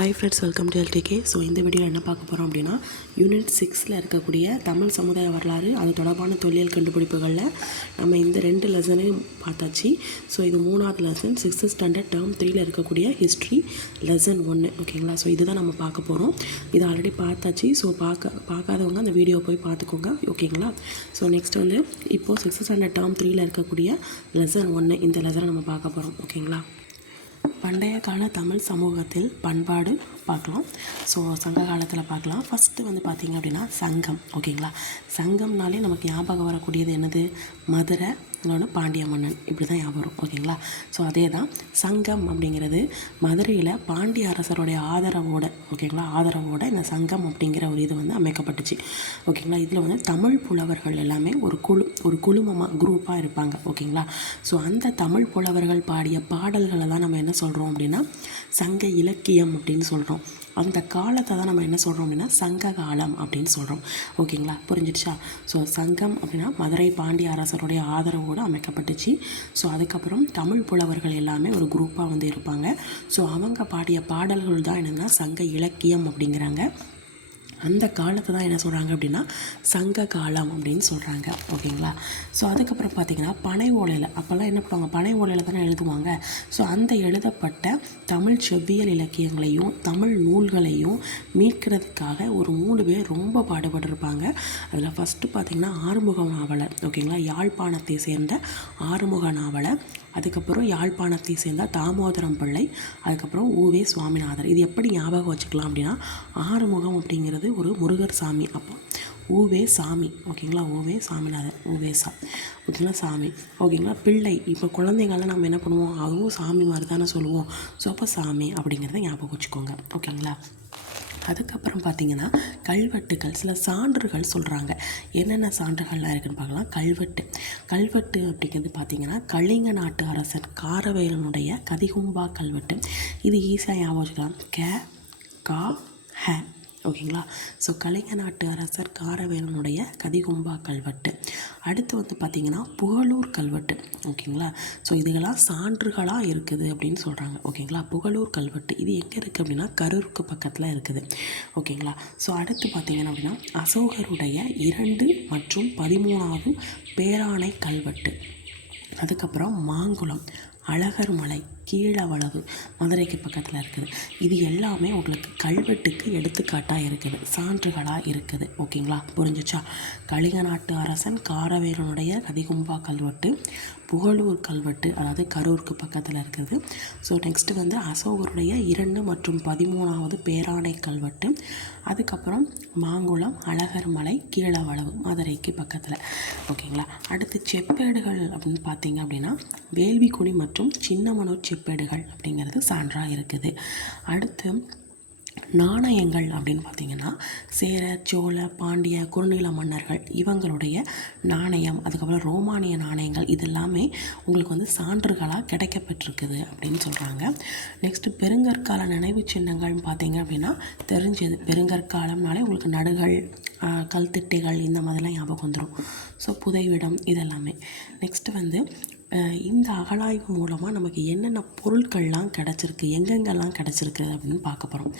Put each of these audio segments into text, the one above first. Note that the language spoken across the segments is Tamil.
Hi friends, welcome to LDK. So இந்த வீடியோவில் என்ன பார்க்க போகிறோம் அப்படின்னா, யூனிட் 6 இருக்கக்கூடிய தமிழ் சமுதாய வரலாறு அது தொடர்பான தொல்லியல் கண்டுபிடிப்புகளில் நம்ம இந்த 2 லெசனையும் பார்த்தாச்சு. ஸோ இது 3வது லெசன் 6th ஸ்டாண்டர்ட் டேர்ம் 3 இருக்கக்கூடிய ஹிஸ்ட்ரி லெசன் 1. ஓகேங்களா? ஸோ இதுதான் நம்ம பார்க்க போகிறோம். இது ஆல்ரெடி பார்த்தாச்சு. ஸோ பார்க்காதவங்க அந்த வீடியோ போய் பார்த்துக்கோங்க. ஓகேங்களா? ஸோ நெக்ஸ்ட் வந்து இப்போது 6th ஸ்டாண்டர்ட் டேர்ம் 3 இருக்கக்கூடிய லெசன் 1 இந்த லெசனை நம்ம பார்க்க போகிறோம். ஓகேங்களா? பண்டைய கால தமிழ் சமூகத்தில் பண்பாடு பார்க்கலாம். ஸோ சங்க காலத்தில் பார்க்கலாம். ஃபஸ்ட்டு வந்து பார்த்திங்க அப்படின்னா சங்கம். ஓகேங்களா? சங்கம்னாலே நமக்கு ஞாபகம் வரக்கூடியது என்னது? மதுரை, இன்னொன்று பாண்டிய மன்னன், இப்படி தான் ஞாபகம் வரும். ஓகேங்களா? ஸோ அதே தான் சங்கம் அப்படிங்கிறது மதுரையில் பாண்டிய அரசருடைய ஆதரவோடு, ஓகேங்களா, ஆதரவோடு இந்த சங்கம் அப்படிங்கிற ஒரு இது வந்து அமைக்கப்பட்டுச்சு. ஓகேங்களா? இதில் வந்து தமிழ் புலவர்கள் எல்லாமே ஒரு குழுமமாக குரூப்பாக இருப்பாங்க. ஓகேங்களா? ஸோ அந்த தமிழ் புலவர்கள் பாடிய பாடல்களை தான் நம்ம என்ன சொல்கிறோம் அப்படின்னா சங்க இலக்கியம் அப்படின்னு சொல்கிறோம். அந்த காலத்தை தான் நம்ம என்ன சொல்கிறோம் அப்படின்னா சங்க காலம் அப்படின்னு சொல்கிறோம். ஓகேங்களா? புரிஞ்சிடுச்சா? ஸோ சங்கம் அப்படின்னா மதுரை பாண்டிய அரசருடைய ஆதரவோடு அமைக்கப்பட்டுச்சு. ஸோ அதுக்கப்புறம் தமிழ் புலவர்கள் எல்லாமே ஒரு குரூப்பாக வந்து இருப்பாங்க. ஸோ அவங்க பாடிய பாடல்கள் தான் என்னென்னா சங்க இலக்கியம் அப்படிங்கிறாங்க. அந்த காலத்தை தான் என்ன சொல்கிறாங்க அப்படின்னா சங்க காலம் அப்படின்னு சொல்கிறாங்க. ஓகேங்களா? ஸோ அதுக்கப்புறம் பார்த்திங்கன்னா பனை ஓலையில், அப்போல்லாம் என்ன பண்ணுவாங்க, பனை ஓலையில் தானே எழுதுவாங்க. ஸோ அந்த எழுதப்பட்ட தமிழ் செவ்வியல் இலக்கியங்களையும் தமிழ் நூல்களையும் மீட்கிறதுக்காக ஒரு 3 பேர் ரொம்ப பாடுபட்டிருப்பாங்க. அதில் ஃபஸ்ட்டு பார்த்திங்கன்னா ஆறுமுக நாவலர். ஓகேங்களா? யாழ்ப்பாணத்தை சேர்ந்த ஆறுமுக நாவலர், அதுக்கப்புறம் யாழ்ப்பாணத்தை சேர்ந்த தாமோதரம் பிள்ளை, அதுக்கப்புறம் ஊவே சுவாமிநாதர். இது எப்படி ஞாபகம் வச்சுக்கலாம் அப்படின்னா ஆறுமுகம் அப்படிங்கிறது ஒரு முருகர் சாமி. அப்போ ஊவே சாமி. ஓகேங்களா? ஊவே சாமிநாதர், ஊவேசா. ஓகேங்களா? சாமி. ஓகேங்களா? பிள்ளை, இப்போ குழந்தைங்கள்லாம் நம்ம என்ன பண்ணுவோம், அதுவும் சாமி மாதிரி தானே சொல்லுவோம். ஸோ அப்போ சாமி அப்படிங்கிறத ஞாபகம் வச்சுக்கோங்க. ஓகேங்களா? அதுக்கப்புறம் பார்த்திங்கன்னா கல்வெட்டுகள், சில சான்றுகள் சொல்கிறாங்க. என்னென்ன சான்றுகள்லாம் இருக்குதுன்னு பார்க்கலாம். கல்வெட்டு அப்படிங்கிறது பார்த்திங்கன்னா கலிங்க நாட்டு அரசன் காரவேலனுடைய கதிகும்பா கல்வெட்டு. இது ஈஸியாக ஞாபகம் வச்சுக்கலாம். கா ஹ. ஓகேங்களா? ஸோ கலிங்க நாட்டு அரசர் காரவேலனுடைய கதிகும்பா கல்வெட்டு. அடுத்து வந்து பார்த்திங்கன்னா புகழூர் கல்வெட்டு. ஓகேங்களா? ஸோ இதுகெல்லாம் சான்றுகளாக இருக்குது அப்படின்னு சொல்கிறாங்க. ஓகேங்களா? புகழூர் கல்வெட்டு இது எங்கே இருக்குது அப்படின்னா கரூருக்கு பக்கத்தில் இருக்குது. ஓகேங்களா? ஸோ அடுத்து பார்த்திங்கன்னா அப்படின்னா அசோகருடைய 2 மற்றும் 13வது பேராணை கல்வெட்டு. அதுக்கப்புறம் மாங்குளம், அழகர் மலை, கீழவளவு, மதுரைக்கு பக்கத்தில் இருக்குது. இது எல்லாமே உங்களுக்கு கல்வெட்டுக்கு எடுத்துக்காட்டாக இருக்குது, சான்றுகளாக இருக்குது. ஓகேங்களா? புரிஞ்சிச்சா? கலிங்க நாட்டு அரசன் காரவேலனுடைய கதிகும்பா கல்வெட்டு, புகழூர் கல்வெட்டு, அதாவது கரூருக்கு பக்கத்தில் இருக்குது. ஸோ நெக்ஸ்ட்டு வந்து அசோகருடைய 2 மற்றும் 13வது பேராணை கல்வெட்டு, அதுக்கப்புறம் மாங்குளம், அழகர் மலை, கீழவளவு, மதுரைக்கு பக்கத்தில். ஓகேங்களா? அடுத்து செப்பேடுகள் அப்படின்னு பார்த்தீங்க அப்படின்னா வேள்விக்குடி மற்றும் சின்னமனூர் செப்பேடுகள் அப்படிங்கிறது சான்றாக இருக்குது. அடுத்து நாணயங்கள் அப்படின்னு பார்த்திங்கன்னா சேர, சோழ, பாண்டிய, குறுநில மன்னர்கள் இவங்களுடைய நாணயம், அதுக்கப்புறம் ரோமானிய நாணயங்கள், இது எல்லாமே உங்களுக்கு வந்து சான்றுகளாக கிடைக்கப்பட்டிருக்குது அப்படின்னு சொல்கிறாங்க. நெக்ஸ்ட்டு பெருங்கற்கால நினைவு சின்னங்கள்னு பார்த்திங்க அப்படின்னா தெரிஞ்சது, பெருங்கற்காலம்னாலே உங்களுக்கு நடுகள், கல்திட்டைகள் இந்த மாதிரிலாம் ஞாபகம் வந்துடும். ஸோ புதைவிடம் இதெல்லாமே. நெக்ஸ்ட்டு வந்து இந்த அகழாய்வு மூலமாக நமக்கு என்னென்ன பொருட்கள்லாம் கிடச்சிருக்கு, எங்கெங்கெல்லாம் கிடச்சிருக்கு அப்படின்னு பார்க்க போகிறோம்.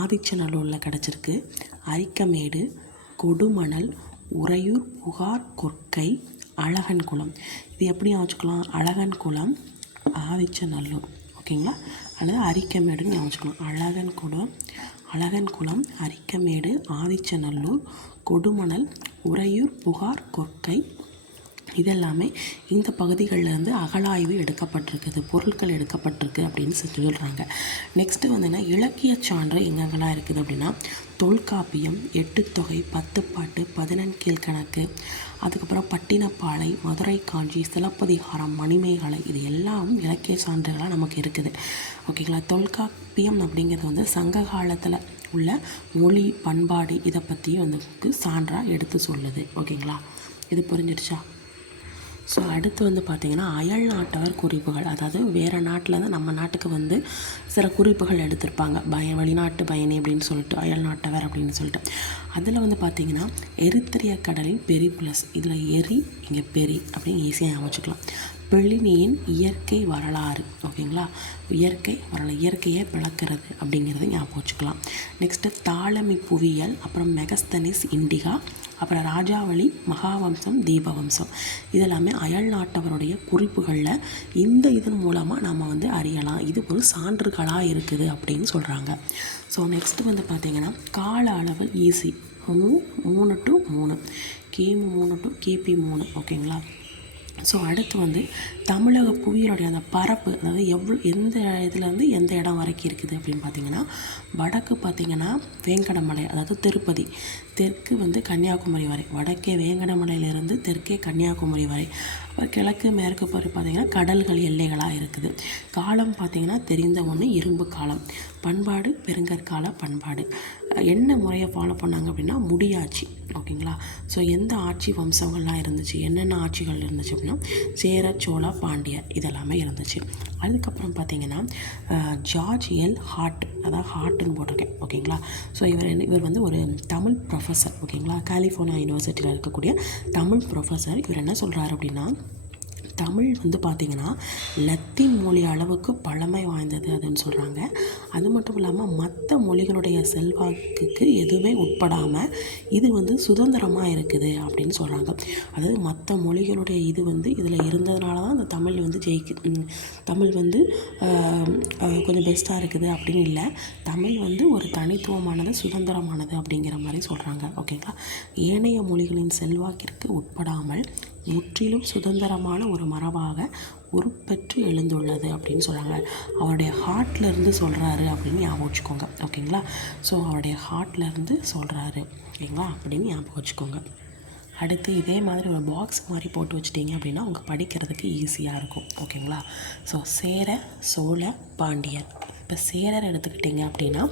ஆதிச்சநல்லூரில் கிடச்சிருக்கு, அரிக்கமேடு, கொடுமணல், உறையூர், புகார், கொற்கை, அழகன்குளம். இது எப்படி வச்சுக்கலாம், அழகன்குளம், ஆதிச்சநல்லூர். ஓகேங்களா? அல்லது அரிக்கமேடுன்னு வச்சுக்கலாம். அழகன்குளம், அரிக்கமேடு, ஆதிச்சநல்லூர், கொடுமணல், உறையூர், புகார், கொற்கை, இதெல்லாமே இந்த பகுதிகளிலேருந்து அகழாய்வு எடுக்கப்பட்டிருக்குது, பொருட்கள் எடுக்கப்பட்டிருக்கு அப்படின்னு சொல்கிறாங்க. நெக்ஸ்ட்டு வந்துன்னா இலக்கிய சான்று எங்கெங்கெல்லாம் இருக்குது அப்படின்னா தொல்காப்பியம், 8 தொகை, 10 பாட்டு, 11 கீழ்கணக்கு, அதுக்கப்புறம் பட்டினப்பாலை, மதுரை காஞ்சி, சிலப்பதிகாரம், மணிமேகலை, இது எல்லாம் இலக்கிய சான்றுகளாக நமக்கு இருக்குது. ஓகேங்களா? தொல்காப்பியம் அப்படிங்கிறது வந்து சங்க காலத்தில் உள்ள மொழி, பண்பாடு இதை பற்றியும் வந்து சான்றாக எடுத்து சொல்லுது. ஓகேங்களா? இது புரிஞ்சிடுச்சா? ஸோ அடுத்து வந்து பார்த்திங்கன்னா அயல் நாட்டவர் குறிப்புகள், அதாவது வேறு நாட்டிலேருந்து நம்ம நாட்டுக்கு வந்து சில குறிப்புகள் எடுத்திருப்பாங்க. வெளிநாட்டு பயணி அப்படின்னு சொல்லிட்டு, அயல் நாட்டவர் அப்படின்னு சொல்லிட்டு. அதில் வந்து பார்த்திங்கன்னா எரித்திரிய கடலின் பெரிபுலஸ், இதில் எரி, இங்கே பெரி அப்படின்னு ஈஸியாக ஞாபகம் வச்சுக்கலாம். பிளினியின் இயற்கை வரலாறு. ஓகேங்களா, இயற்கையை விளக்குறது அப்படிங்கிறது ஞாபகம் வச்சுக்கலாம். நெக்ஸ்ட்டு தாலமி புவியியல், அப்புறம் மெகஸ்தனிஸ் இண்டிகா, அப்புறம் ராஜாவளி, மகாவம்சம், தீபவம்சம். இதெல்லாமே அயல் நாட்டவருடைய குறிப்புகளில் இதன் மூலமாக நம்ம வந்து அறியலாம். இது ஒரு சான்றுகளாக இருக்குது அப்படின்னு சொல்கிறாங்க. ஸோ நெக்ஸ்ட்டு வந்து பார்த்திங்கன்னா கால அளவு ஈஸி 3 to 3 கிமு 3 to கிபி 3. ஓகேங்களா. ஸோ அடுத்து வந்து தமிழக புவியினுடைய அந்த பரப்பு, அதாவது எந்த இதுலேருந்து எந்த இடம் வரைக்கும் இருக்குது அப்படின்னு பார்த்திங்கன்னா, வடக்கு பார்த்திங்கன்னா வேங்கடமலை, அதாவது திருப்பதி, தெற்கு வந்து கன்னியாகுமரி வரை, வடக்கே வேங்கடமலையிலேருந்து தெற்கே கன்னியாகுமரி வரை, அப்புறம் கிழக்கு மேற்கு பார்த்திங்கன்னா கடல்கள் எல்லைகளாக இருக்குது. காலம் பார்த்திங்கன்னா தெரிந்த ஒன்று இரும்பு காலம். பண்பாடு பெருங்கற்கால பண்பாடு. என்ன முறையை ஃபாலோ பண்ணாங்க அப்படின்னா முடியாட்சி. ஓகேங்களா. ஸோ எந்த ஆட்சி வம்சங்கள்லாம் இருந்துச்சு, என்னென்ன ஆட்சிகள் இருந்துச்சு அப்படின்னா சேர, சோழ, பாண்டியர் இதெல்லாமே இருந்துச்சு. அதுக்கப்புறம் பார்த்திங்கன்னா ஜார்ஜ் எல் ஹார்ட், அதாவது ஹார்ட்டுன்னு போட்டிருக்கேன். ஓகேங்களா. ஸோ இவர் வந்து ஒரு தமிழ் ப்ரொஃபஸர். ஓகேங்களா. கலிஃபோர்னியா யூனிவர்சிட்டியில் இருக்கக்கூடிய தமிழ் ப்ரொஃபஸர். இவர் என்ன சொல்கிறாரு அப்படின்னா, தமிழ் வந்து பார்த்திங்கன்னா லத்தீன் மொழி அளவுக்கு பழமை வாய்ந்தது அதுன்னு சொல்கிறாங்க. அது மட்டும் இல்லாமல் மற்ற மொழிகளுடைய செல்வாக்குக்கு எதுவுமே உட்படாமல் இது வந்து சுதந்திரமாக இருக்குது அப்படின்னு சொல்கிறாங்க. அதாவது மற்ற மொழிகளுடைய இது வந்து இதில் இருந்ததுனால தான் அந்த தமிழ் வந்து தமிழ் வந்து கொஞ்சம் பெஸ்ட்டாக இருக்குது அப்படின்னு இல்லை. தமிழ் வந்து ஒரு தனித்துவமானது, சுதந்திரமானது அப்படிங்கிற மாதிரி சொல்கிறாங்க. ஓகேங்களா. ஏனைய மொழிகளின் செல்வாக்கிற்கு உட்படாமல் முற்றிலும் சுதந்திரமான ஒரு மரபாக உருப்பெற்று எழுந்துள்ளது அப்படின்னு சொல்கிறாங்க. அவருடைய ஹார்ட்லேருந்து சொல்கிறாரு அப்படின்னு ஞாபகம் வச்சுக்கோங்க. ஓகேங்களா. ஸோ அவருடைய ஹார்ட்லேருந்து சொல்கிறாரு. ஓகேங்களா, அப்படின்னு ஞாபகம் வச்சுக்கோங்க. அடுத்து இதே மாதிரி ஒரு பாக்ஸ் மாதிரி போட்டு வச்சிட்டிங்க அப்படின்னா அவங்க படிக்கிறதுக்கு ஈஸியாக இருக்கும். ஓகேங்களா. ஸோ சேர, சோழ, பாண்டியர். இப்போ சேரர் எடுத்துக்கிட்டிங்க அப்படின்னா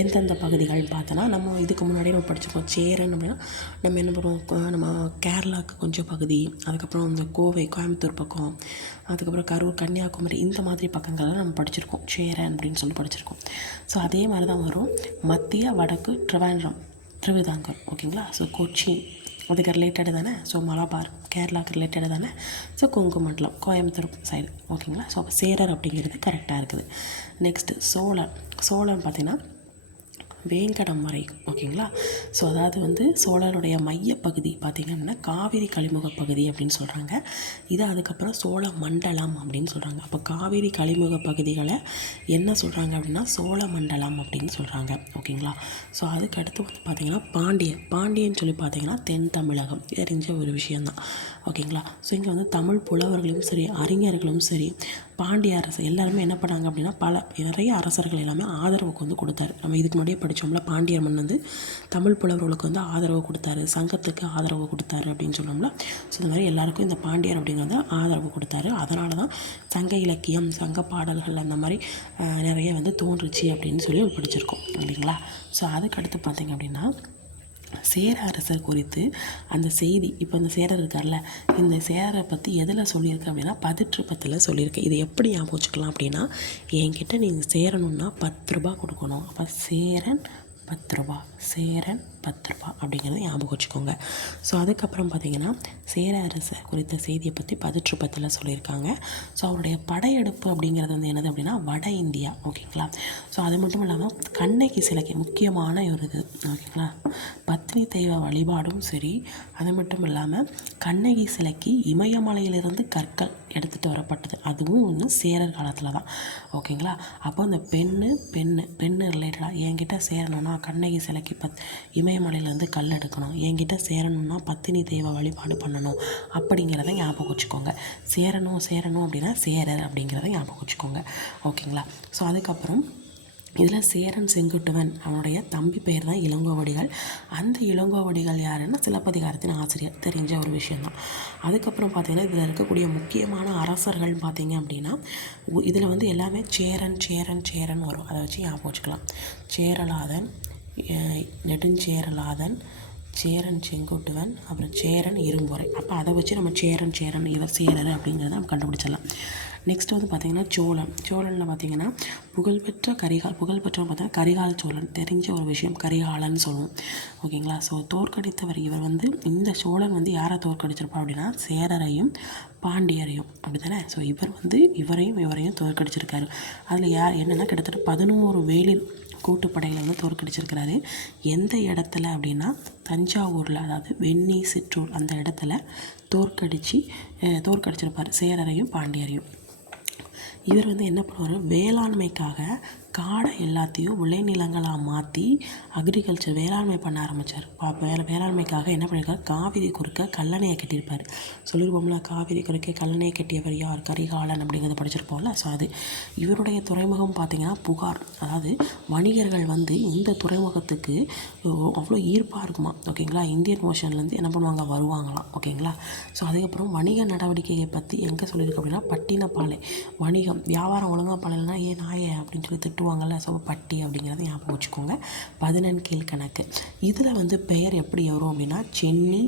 எந்தெந்த பகுதிகள்னு பார்த்தோன்னா, நம்ம இதுக்கு முன்னாடியே நம்ம படிச்சிருக்கோம். சேரன் அப்படின்னா நம்ம என்ன பண்ணுவோம், நம்ம கேரளாவுக்கு கொஞ்சம் பகுதி, அதுக்கப்புறம் இந்த கோவை, கோயம்புத்தூர் பக்கம், அதுக்கப்புறம் கரூர், கன்னியாகுமரி, இந்த மாதிரி பக்கங்கள்லாம் நம்ம படிச்சிருக்கோம். சேரன் அப்படின்னு சொல்லி படிச்சிருக்கோம். ஸோ அதே மாதிரி தான் வரும். மத்திய, வடக்கு, திருவிதாங்கூர். ஓகேங்களா. ஸோ கொச்சின் அதுக்கு ரிலேட்டடு தானே. ஸோ மலபார் கேரளாவுக்கு ரிலேட்டடு தானே. ஸோ கொங்கு மண்டலம் கோயம்புத்தூர் சைடு. ஓகேங்களா. ஸோ அப்போ சேரர் அப்படிங்கிறது கரெக்டாக இருக்குது. நெக்ஸ்ட்டு சோழன் பார்த்திங்கன்னா வேங்கடம் வரை. ஓகேங்களா. ஸோ அதாவது வந்து சோழருடைய மையப்பகுதி பார்த்திங்க அப்படின்னா காவிரி கழிமுக பகுதி அப்படின்னு சொல்கிறாங்க. இது அதுக்கப்புறம் சோழ மண்டலம் அப்படின்னு சொல்கிறாங்க. அப்போ காவிரி கழிமுக பகுதிகளை என்ன சொல்கிறாங்க அப்படின்னா சோழ மண்டலம் அப்படின்னு சொல்கிறாங்க. ஓகேங்களா. ஸோ அதுக்கு அடுத்து வந்து பார்த்திங்கன்னா பாண்டியன்னு சொல்லி பார்த்திங்கன்னா தென் தமிழகம், தெரிஞ்ச ஒரு விஷயந்தான். ஓகேங்களா. ஸோ இங்கே வந்து தமிழ் புலவர்களும் சரி, அறிஞர்களும் சரி, பாண்டிய அரசு எல்லாருமே என்ன பண்ணாங்க அப்படின்னா நிறைய அரசர்கள் எல்லாமே ஆதரவுக்கு வந்து கொடுத்தாரு. நம்ம இதுக்கு முன்னாடியே படித்தோம்ல, பாண்டியர் மன்னன் வந்து தமிழ் புலவர்களுக்கு வந்து ஆதரவு கொடுத்தாரு, சங்கத்துக்கு ஆதரவு கொடுத்தாரு அப்படின்னு சொன்னோம்ல. ஸோ இந்த மாதிரி எல்லாருக்கும் இந்த பாண்டியர் அப்படிங்கிறத ஆதரவு கொடுத்தாரு. அதனால தான் சங்க இலக்கியம், சங்க பாடல்கள் அந்த மாதிரி நிறைய வந்து தோன்றுச்சு அப்படின்னு சொல்லி படிச்சிருக்கோம் இல்லைங்களா. ஸோ அதுக்கடுத்து பார்த்திங்க அப்படின்னா சேர அரசர் குறித்து அந்த செய்தி, இப்போ இந்த சேரர் இருக்கார்ல, இந்த சேரரை பற்றி எதில் சொல்லியிருக்கு அப்படின்னா பதிற்றுப்பத்தில் சொல்லியிருக்கு. இதை எப்படி ஞாபகம் வச்சுக்கலாம் அப்படின்னா, என்கிட்ட நீங்கள் சேரணுன்னா 10 ரூபா கொடுக்கணும். அப்போ சேரன் 10 ரூபா, சேரன் 10 ரூபா அப்படிங்கிறத ஞாபகம் வச்சுக்கோங்க. ஸோ அதுக்கப்புறம் பார்த்திங்கன்னா சேர அரசர் குறித்த செய்தியை பற்றி பதிற்றுப்பத்தில் சொல்லியிருக்காங்க. ஸோ அவருடைய படையெடுப்பு அப்படிங்கிறது வந்து என்னது அப்படின்னா வட இந்தியா. ஓகேங்களா. ஸோ அது மட்டும் இல்லாமல் கண்ணகி சிலைக்கு முக்கியமான ஒரு இது. ஓகேங்களா. பத்னி தெய்வ வழிபாடும் சரி, அது மட்டும் இல்லாமல் கண்ணகி சிலைக்கு இமயமலையிலிருந்து கற்கள் எடுத்துகிட்டு வரப்பட்டது, அதுவும் ஒன்று சேரர் காலத்தில் தான். ஓகேங்களா. அப்போ அந்த பெண்ணு ரிலேட்டடாக என்கிட்ட சேரணும்னா கண்ணகி சிலைக்கு இமயமலையிலேருந்து கல் எடுக்கணும், என்கிட்ட சேரணும்னா பத்தினி தெய்வ வழிபாடு பண்ணணும் அப்படிங்கிறத ஞாபகம் வச்சுக்கோங்க. சேரணும் அப்படின்னா சேரர் அப்படிங்கிறத ஞாபகம் வச்சுக்கோங்க. ஓகேங்களா. ஸோ அதுக்கப்புறம் இதில் சேரன் செங்குட்டுவன் அவனுடைய தம்பி பேர் தான் இளங்கோவடிகள். அந்த இளங்கோவடிகள் யாருன்னா சிலப்பதிகாரத்தின் ஆசிரியர், தெரிஞ்ச ஒரு விஷயந்தான். அதுக்கப்புறம் பார்த்திங்கன்னா இதில் இருக்கக்கூடிய முக்கியமான அரசர்கள் பார்த்திங்க அப்படின்னா இதில் வந்து எல்லாமே சேரன் வரும். அதை வச்சு ஞாபகம் வச்சுக்கலாம். சேரலாதன், நெடுஞ்சேரலாதன், சேரன் செங்குட்டுவன், அப்புறம் சேரன் இரும்பொறை. அப்போ அதை வச்சு நம்ம சேரன் இவர் சேரர் அப்படிங்கிறத நம்ம கண்டுபிடிச்சிடலாம். நெக்ஸ்ட் வந்து பார்த்திங்கன்னா சோழனில் பார்த்திங்கன்னா புகழ்பெற்றவங்க பார்த்தா கரிகால் சோழன். தெரிஞ்ச ஒரு விஷயம் கரிகாலன்னு சொல்லுவோம். ஓகேங்களா. ஸோ தோற்கடித்தவர் இவர் வந்து இந்த சோழன் வந்து யாரை தோற்கடிச்சிருப்பா அப்படின்னா சேரரையும் பாண்டியரையும், அப்படி தானே. ஸோ இவர் வந்து இவரையும் தோற்கடிச்சிருக்காரு. அதில் என்னென்னா கிட்டத்தட்ட 11 வேலில் கூட்டுப்படையில் வந்து தோற்கடிச்சிருக்கிறாரு. எந்த இடத்துல அப்படின்னா தஞ்சாவூரில், அதாவது வெண்ணி சிற்றூர் அந்த இடத்துல தோற்கடிச்சிருப்பார் சேரரையும் பாண்டியரையும். இவர் வந்து என்ன பண்ணுவார், வேளாண்மைக்காக காடை எல்லாத்தையும் விளைநிலங்களாக மாற்றி அக்ரிகல்ச்சர் வேளாண்மை பண்ண ஆரம்பித்தார். வேளாண்மைக்காக என்ன பண்ணியிருக்காரு, காவிரி குறுக்க கல்லணையை கட்டியிருப்பார். சொல்லியிருப்போம்ல, காவிரி குறுக்கே கல்லணையை கட்டியவர் யார், கரிகாலன் அப்படிங்கிறத படிச்சிருப்போம்ல. ஸோ அது இவருடைய துறைமுகம் பார்த்திங்கன்னா புகார். அதாவது வணிகர்கள் வந்து இந்த துறைமுகத்துக்கு அவ்வளோ ஈர்ப்பாக இருக்குமா. ஓகேங்களா. இந்தியன் ஓஷன்லேருந்து என்ன பண்ணுவாங்க, வருவாங்களாம். ஓகேங்களா. ஸோ அதுக்கப்புறம் வணிக நடவடிக்கையை பற்றி எங்கே சொல்லியிருக்கு அப்படின்னா பட்டினப்பாலை. வணிகம் வியாபாரம் ஒழுங்காக பண்ணலைன்னா ஏன் நாயே அப்படின்னு சொல்லி திட்டுவாங்கள்ல. ஸோ பட்டி அப்படிங்கிறத ஞாபகம் வச்சுக்கோங்க. 11 கீழ்கணக்கு. இதில் வந்து பெயர் எப்படி வரும் அப்படின்னா சென்னி,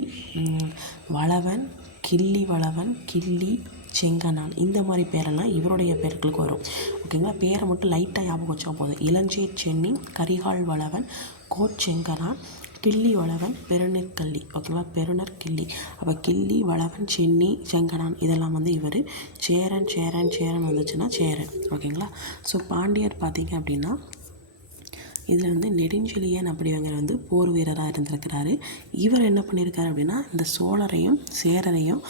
வளவன், கிள்ளி வளவன், கிள்ளி செங்கனான், இந்த மாதிரி பேரெல்லாம் இவருடைய பேர்களுக்கு வரும். ஓகேங்களா. பேரை மட்டும் லைட்டாக ஞாபகம் வச்சா போதும். இளஞ்சே சென்னி, கரிகால் வளவன், கோச்செங்கனான், கிள்ளி வளவன், பெருநர் கள்ளி. ஓகேவா. பெருநர் கிள்ளி. அப்போ கிள்ளி வளவன் சென்னி செங்கனான் இதெல்லாம் வந்து இவர். சேரன் வந்துச்சுன்னா சேரன். ஓகேங்களா. ஸோ பாண்டியர் பார்த்திங்க அப்படின்னா இதில் வந்து நெடுஞ்செழியன் அப்படிங்கிற வந்து போர் வீரராக இருந்திருக்கிறாரு. இவர் என்ன பண்ணியிருக்காரு அப்படின்னா இந்த சோழரையும் சேரரையும்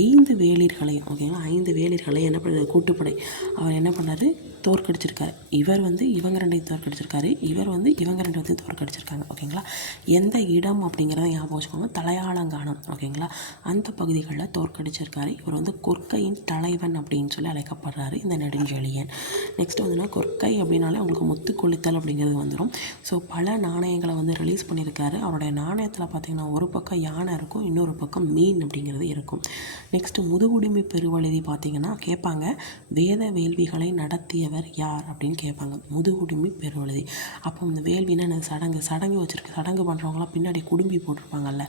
5 வேளிர்களையும், ஓகேங்களா, 5 வேளிர்களையும் என்ன பண்ண கூட்டுப்படை அவர் என்ன பண்ணார், தோற்கடிச்சிருக்காரு. இவர் வந்து இவங்க 2 தோற்கடிச்சிருக்காரு, இவர் வந்து இவங்க 2 வந்து தோற்கடிச்சிருக்காங்க. ஓகேங்களா. எந்த இடம் அப்படிங்கிறத ஞாபகம் வச்சுக்கோங்க, தலையாலங்கானம். ஓகேங்களா. அந்த பகுதிகளில் தோற்கடிச்சிருக்காரு. இவர் வந்து கொற்கையின் தலைவன் அப்படின்னு சொல்லி அழைக்கப்படுறாரு இந்த நெடுஞ்செழியன். நெக்ஸ்ட் வந்துன்னா கொற்கை அப்படின்னாலே உங்களுக்கு முத்து கொளுத்தல் அப்படிங்கிறது வந்துடும். ஸோ பல நாணயங்களை வந்து ரிலீஸ் பண்ணியிருக்காரு. அவருடைய நாணயத்தில் பார்த்திங்கன்னா ஒரு பக்கம் யானை இருக்கும், இன்னொரு பக்கம் மீன் அப்படிங்கிறது இருக்கும். நெக்ஸ்ட்டு முதுகுடுமி பெருவழுதி பார்த்திங்கன்னா கேட்பாங்க, வேத வேள்விகளை நடத்தியவர் யார் அப்படின்னு கேட்பாங்க. முதுகுடுமி பெருவழுதி. அப்போ இந்த வேள்வினா சடங்கு வச்சுருக்கு. சடங்கு பண்ணுறவங்களாம் பின்னாடி குடும்பி போட்டிருப்பாங்கல்ல,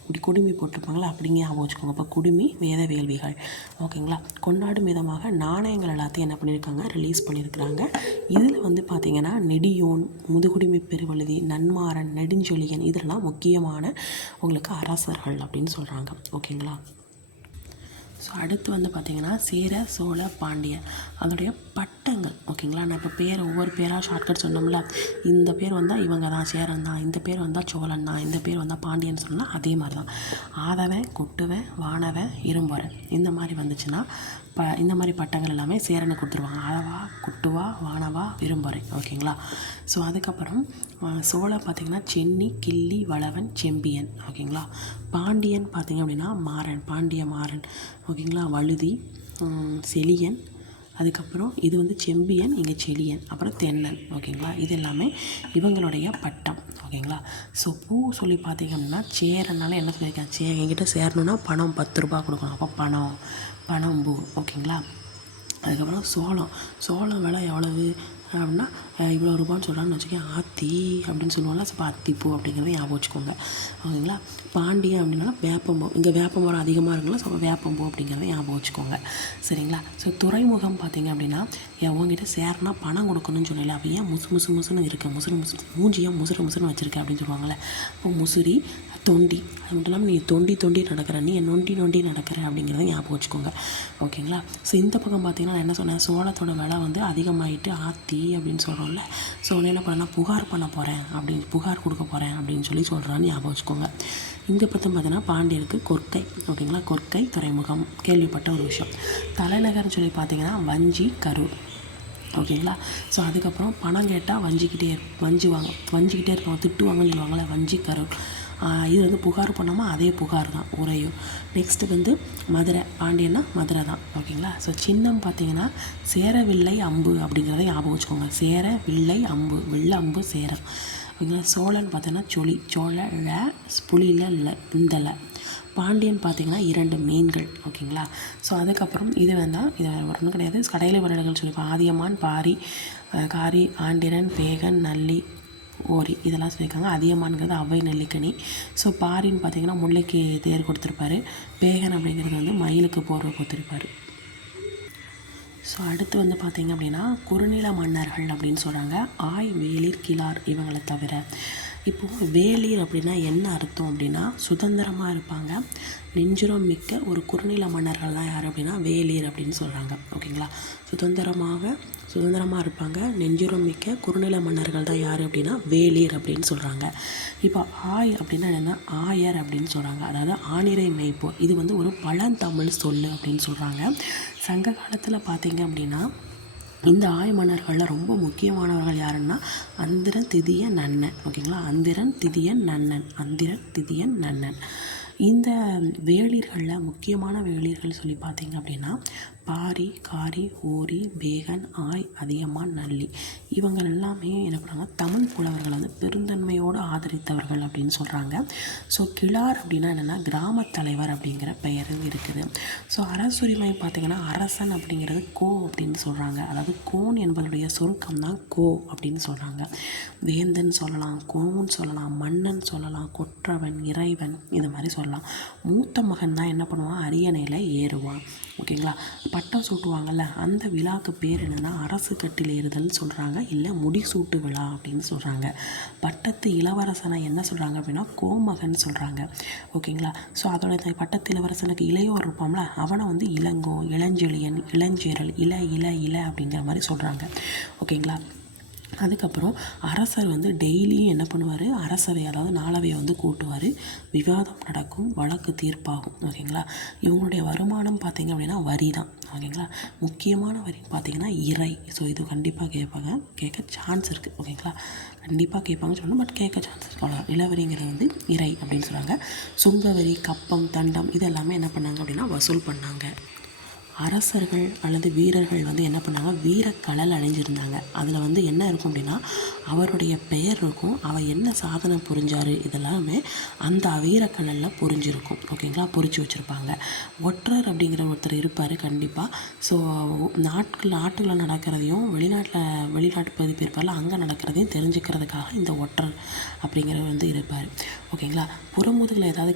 இப்படி குடுமி போட்டிருப்பாங்களா, அப்படிங்க ஞாபகம் வச்சுக்கோங்க. இப்போ குடுமி வேத வேள்விகள். ஓகேங்களா. கொண்டாடும் விதமாக நாணயங்கள் எல்லாத்தையும் என்ன பண்ணியிருக்காங்க, ரிலீஸ் பண்ணியிருக்கிறாங்க. இதில் வந்து பார்த்திங்கன்னா நெடியோன், முதுகுடுமி பெருவழுதி, நன்மாறன், நெடுஞ்செழியன் இதெல்லாம் முக்கியமான உங்களுக்கு அரசர்கள் அப்படின்னு சொல்கிறாங்க. ஓகேங்களா. ஸோ அடுத்து வந்து பார்த்திங்கன்னா சேர சோழ பாண்டியர் அதோடைய பட்டங்கள். ஓகேங்களா. நான் இப்போ ஒவ்வொரு பேராக ஷார்ட்கட் சொன்னோம்ல, இந்த பேர் வந்தால் இவங்க தான் சேரன் தான், இந்த பேர் வந்தால் சோழன் தான், இந்த பேர் வந்தால் பாண்டியன் சொல்லலாம். அதே மாதிரி தான் ஆதவன், குட்டுவன், வானவன், இரும்பொறன் இந்த மாதிரி வந்துச்சுன்னா இந்த மாதிரி பட்டங்கள் எல்லாமே சேரனை கொடுத்துருவாங்க. ஆதவா, குட்டுவா, வானவா, இரும்பொறை. ஓகேங்களா. ஸோ அதுக்கப்புறம் சோழ பார்த்திங்கன்னா சென்னி, கிள்ளி, வளவன், செம்பியன். ஓகேங்களா. பாண்டியன் பார்த்திங்க அப்படின்னா பாண்டிய மாறன். ஓகேங்களா. வழுதி, செழியன், அதுக்கப்புறம் இது வந்து செம்பியன், இங்கே செழியன், அப்புறம் தென்னன். ஓகேங்களா. இது எல்லாமே இவங்களுடைய பட்டம். ஓகேங்களா. ஸோ பூ சொல்லி பார்த்திங்க அப்படின்னா சேரனால என்ன சொல்லியிருக்கேன், என்கிட்ட சேரணுன்னா பணம் 10 ரூபா கொடுக்கணும். அப்போ பணம் பூ. ஓகேங்களா. அதுக்கப்புறம் சோளம் விலை எவ்வளவு அப்படின்னா இவ்வளோ ரூபான்னு சொல்கிறான்னு வச்சுக்கேன், ஆத்தி அப்படின்னு சொல்லுவாங்களா. ஸோ அத்திப்பூ அப்படிங்கிறத ஞாபகம் வச்சுக்கோங்க. ஓகேங்களா. பாண்டியன் அப்படின்னா வேப்பம்பூ, இங்கே வேப்பமரம் அதிகமாக இருக்குங்களா. ஸோ வேப்பம்பூ அப்படிங்கிறத ஞாபகம் வச்சுக்கோங்க. சரிங்களா. ஸோ துறைமுகம் பார்த்திங்க அப்படின்னா உங்ககிட்ட சேரனா பணம் கொடுக்கணும்னு சொல்லல, அப்போ ஏன் முசுன்னு இருக்குது, மூஞ்சியாக முசுன்னு வச்சுருக்கேன் அப்படின்னு சொல்லுவாங்கள்ல. இப்போ முசிறி, தொண்டி. அது மட்டும் இல்லாமல் நீ தொண்டி நடக்கிற, நீ நொண்டி நடக்கிற அப்படிங்கிறத ஞாபகம் வச்சுக்கோங்க. ஓகேங்களா. ஸோ இந்த பக்கம் பார்த்திங்கன்னா நான் என்ன சொன்னேன், சோளத்தோட விலை வந்து அதிகமாகிட்டு ஆத்தி அப்படின்னு சொல்கிறோம்ல. ஸோ ஒன்று என்ன பண்ணேன்னா புகார் கொடுக்க போகிறேன் அப்படின்னு சொல்லி சொல்கிறான்னு ஞாபகம் வச்சுக்கோங்க. இங்கே பார்த்தீங்கன்னா பாண்டியருக்கு கொற்கை. ஓகேங்களா. கொற்கை துறைமுகம் கேள்விப்பட்ட ஒரு விஷயம். தலைநகர்னு சொல்லி பார்த்திங்கன்னா வஞ்சி, கரூர். ஓகேங்களா. ஸோ அதுக்கப்புறம் பணம் கேட்டால் வஞ்சிக்கிட்டே இருப்பாங்க, திட்டுவாங்கன்னு சொல்லுவாங்கள்ல, வஞ்சி, கரூர். இது வந்து புகார் பண்ணாமல் அதே புகார் தான் உரையும். நெக்ஸ்ட்டு வந்து மதுரை, பாண்டியன்னா மதுரை தான். ஓகேங்களா. ஸோ சின்னம் பார்த்திங்கன்னா சேரவில்லை அம்பு அப்படிங்கிறத ஞாபகம் வச்சுக்கோங்க. சேர வில்லை அம்பு, அம்பு சேரம். ஓகேங்களா. சோழன் பார்த்தீங்கன்னா சோழ புலியில் இந்தலை. பாண்டியன் பார்த்திங்கன்னா 2 மீன்கள். ஓகேங்களா. ஸோ அதுக்கப்புறம் இது ஒன்றும் கிடையாது, கடையில வருடங்கள் சொல்லி ஆதியமான், காரி, ஆண்டிரன், பேகன், நல்லி, ஓரி இதெல்லாம் சொல்லியிருக்காங்க. அதியமான்கிறது அவ்வை நெல்லிக்கனி. ஸோ பாரின்னு பார்த்தீங்கன்னா முல்லைக்கு தேர் கொடுத்துருப்பாரு. பேகன் அப்படிங்கிறது வந்து மயிலுக்கு போர்வை கொடுத்துருப்பாரு. ஸோ அடுத்து வந்து பார்த்திங்க அப்படின்னா குறுநில மன்னர்கள் அப்படின்னு சொல்கிறாங்க. ஆய், வேளிர், கிழார் இவங்களை தவிர. இப்போது வேளிர் அப்படின்னா என்ன அர்த்தம் அப்படின்னா சுதந்திரமாக இருப்பாங்க, நெஞ்சுரம் மிக்க ஒரு குறுநில மன்னர்கள்லாம் யார் அப்படின்னா வேளிர் அப்படின்னு சொல்கிறாங்க. ஓகேங்களா, சுதந்திரமாக இருப்பாங்க, நெஞ்சுரம் மிக்க குறுநில மன்னர்கள் தான் யார் அப்படின்னா வேளிர் அப்படின்னு சொல்கிறாங்க. இப்போ ஆய் அப்படின்னா என்ன, ஆயர் அப்படின்னு சொல்கிறாங்க. அதாவது ஆணிரை மேய்ப்போர். இது வந்து ஒரு பழந்தமிழ் சொல்லு அப்படின்னு சொல்கிறாங்க. சங்க காலத்தில் பார்த்திங்க அப்படின்னா இந்த ஆய் மன்னர்களில் ரொம்ப முக்கியமானவர்கள் யாருன்னா அந்திரன், திதியன், நன்னன். ஓகேங்களா, அந்திரன், திதியன், நன்னன். இந்த வேளிர்களில் முக்கியமான வேளிர்கள் சொல்லி பார்த்திங்க அப்படின்னா பாரி, காரி, ஓரி, பேகன், ஆய், அதியமான், நல்லி இவங்க எல்லாமே என்ன பண்ணுறாங்க, தமிழ் புலவர்களை வந்து பெருந்தன்மையோடு ஆதரித்தவர்கள் அப்படின்னு சொல்கிறாங்க. ஸோ கிழார் அப்படின்னா என்னென்னா கிராம தலைவர் அப்படிங்கிற பெயர் இருக்குது. ஸோ அரசுரிமை பார்த்திங்கன்னா அரசன் அப்படிங்கிறது கோ அப்படின்னு சொல்கிறாங்க. அதாவது கோன் என்பதுடைய சுருக்கம் தான் கோ அப்படின்னு சொல்கிறாங்க. வேந்தன் சொல்லலாம், கோன் சொல்லலாம், மன்னன் சொல்லலாம், கொற்றவன், இறைவன் இது மாதிரி சொல்லலாம். மூத்த மகன் தான் என்ன பண்ணுவான், அரியணையில் ஏறுவான். ஓகேங்களா, பட்டம் சூட்டுவாங்கள்ல அந்த விழாவுக்கு பேர் என்னென்னா அரசு கட்டில் ஏறுதல்னு சொல்கிறாங்க, இல்லை முடிசூட்டு விழா அப்படின்னு சொல்கிறாங்க. பட்டத்து இளவரசனை என்ன சொல்கிறாங்க அப்படின்னா கோமகன் சொல்கிறாங்க. ஓகேங்களா, ஸோ அதோட பட்டத்து இளவரசனுக்கு இளையோர் இருப்பான்ல அவனை வந்து இளங்கோ, இளஞ்செழியன், இளஞ்சேரல், இல அப்படிங்கிற மாதிரி சொல்கிறாங்க. ஓகேங்களா, அதுக்கப்புறம் அரசர் வந்து டெய்லியும் என்ன பண்ணுவார், அரசவை அதாவது நாளவையை வந்து கூட்டுவார், விவாதம் நடக்கும், வழக்கு தீர்ப்பாகும். ஓகேங்களா, இவங்களுடைய வருமானம் பார்த்திங்க அப்படின்னா வரி தான். ஓகேங்களா, முக்கியமான வரி பார்த்திங்கன்னா இறை. ஸோ இது கண்டிப்பாக கேட்க சான்ஸ் இருக்குது. ஓகேங்களா, கண்டிப்பாக கேட்பாங்கன்னு சொல்லணும், பட் கேட்க சான்ஸ் இருக்குது. அவ்வளோ நிலவரிங்கிறது வந்து இறை அப்படின்னு சொல்கிறாங்க. சுங்கவரி, கப்பம், தண்டம் இது எல்லாமே என்ன பண்ணாங்க அப்படின்னா வசூல் பண்ணாங்க. அரசர்கள் அல்லது வீரர்கள் வந்து என்ன பண்ணாங்க, வீரக்கழல் அணிஞ்சிருந்தாங்க. அதில் வந்து என்ன இருக்கும் அப்படின்னா அவருடைய பெயர் இருக்கும், அவர் என்ன சாதனை புரிஞ்சார் இதெல்லாமே அந்த வீரக்கழலில் புரிஞ்சிருக்கும். ஓகேங்களா, பொறிச்சு வச்சுருப்பாங்க. ஒற்றர் அப்படிங்கிற ஒருத்தர் இருப்பார் கண்டிப்பாக. ஸோ நாட்டுக்குள்ளே நடக்கிறதையும் வெளிநாட்டு பதிப்பு இருப்பார்ல அங்கே நடக்கிறதையும் தெரிஞ்சுக்கிறதுக்காக இந்த ஒற்றர் அப்படிங்கிறவர் வந்து இருப்பார். ஓகேங்களா, புறமுதுகில் ஏதாவது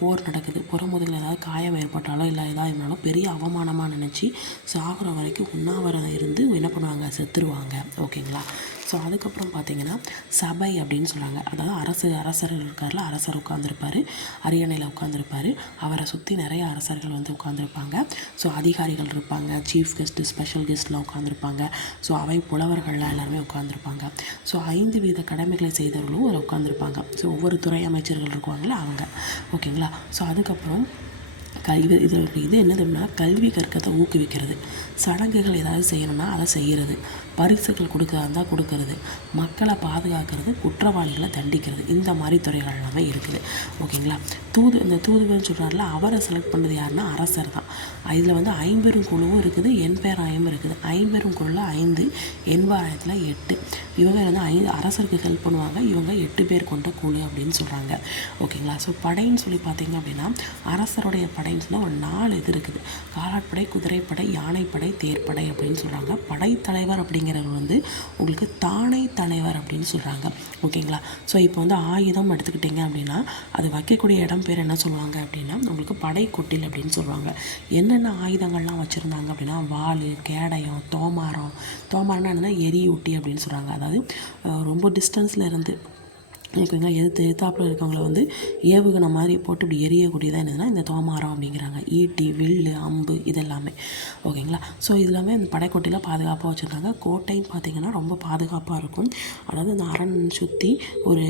போர் நடக்குது, புறமுதுகில் ஏதாவது காயம் ஏற்பட்டாலோ இல்லை ஏதாவது இருந்தாலும் பெரிய அவமானமாக நினச்சி சாகுற வரைக்கும் உண்ணாவிரதம் இருந்து என்ன பண்ணுவாங்க, செத்துருவாங்க. ஓகேங்களா, ஸோ அதுக்கப்புறம் பார்த்திங்கன்னா சபை அப்படின்னு சொல்கிறாங்க. அதாவது அரசர் இருக்கார்ல, அரசர் உட்காந்துருப்பார், அரியணையில் உட்காந்துருப்பார், அவரை சுற்றி நிறைய அரசர்கள் வந்து உட்காந்துருப்பாங்க. ஸோ அதிகாரிகள் இருப்பாங்க, சீஃப் கெஸ்ட்டு, ஸ்பெஷல் கெஸ்ட்லாம் உட்காந்துருப்பாங்க. ஸோ அவை புலவர்கள்லாம் எல்லாருமே உட்காந்துருப்பாங்க. ஸோ 5 வித கடமைகளை செய்தவர்களும் அதில் உட்காந்துருப்பாங்க. ஸோ ஒவ்வொரு துறை அமைச்சர்கள் இருக்குவாங்களே அவங்க. ஓகேங்களா, ஸோ அதுக்கப்புறம் இது என்னதுன்னா கல்வி கற்கிறத ஊக்குவிக்கிறது, சடங்குகள் ஏதாவது செய்யணும்னா அதை செய்கிறது, பரிசுகள் கொடுக்குறதா இருந்தால் கொடுக்கறது, மக்களை பாதுகாக்கிறது, குற்றவாளிகளை தண்டிக்கிறது, இந்த மாதிரி துறைகள் எல்லாமே இருக்குது. ஓகேங்களா, இந்த தூதுவர்னு சொல்கிறாருல அவரை செலக்ட் பண்ணது யாருன்னா அரசர் தான். இதில் வந்து 5 குழுவும் இருக்குது, எண்பேராயமும் இருக்குது. 5 குழுவில் 5, எண்பாராயத்தில் 8. இவங்க வந்து 5 அரசருக்கு ஹெல்ப் பண்ணுவாங்க, இவங்க 8 பேர் கொண்ட குழு அப்படின்னு சொல்கிறாங்க. ஓகேங்களா, ஸோ படைன்னு சொல்லி பார்த்திங்க அப்படின்னா அரசருடைய படைன்னு சொன்னால் ஒரு 4 இது இருக்குது. காலாட்படை, குதிரைப்படை, யானைப்படை, தேர்ப்படை அப்படின்னு சொல்கிறாங்க. படைத்தலைவர் அப்படிங்கிறவர் வந்து உங்களுக்கு தானை தலைவர் அப்படின்னு சொல்கிறாங்க. ஓகேங்களா, ஸோ இப்போ வந்து ஆயுதம் எடுத்துக்கிட்டிங்க அப்படின்னா அது வைக்கக்கூடிய இடம் பேர் என்ன சொல்லுவாங்க அப்படின்னா உங்களுக்கு படைக்கொட்டில் அப்படின்னு சொல்லுவாங்க. என்னென்ன ஆயுதங்கள்லாம் வச்சுருந்தாங்க அப்படின்னா வாள், கேடயம், தோமாரம்னா என்னென்னா எரியூட்டி அப்படின்னு சொல்கிறாங்க. அதாவது ரொம்ப டிஸ்டன்ஸில் இருந்து ஓகேங்களா எதிர்த்தாப்பில் இருக்கவங்கள வந்து ஏவுகணை மாதிரி போட்டு இப்படி எரியக்கூடியதாக என்னதுன்னா இந்த தோமாரம் அப்படிங்கிறாங்க. ஈட்டி, வில்லு, அம்பு இதெல்லாமே. ஓகேங்களா, ஸோ இதெல்லாமே அந்த படைக்கோட்டையில் பாதுகாப்பாக வச்சுருக்காங்க. கோட்டைன்னு பார்த்திங்கன்னா ரொம்ப பாதுகாப்பாக இருக்கும். அதாவது இந்த அரண் சுற்றி ஒரு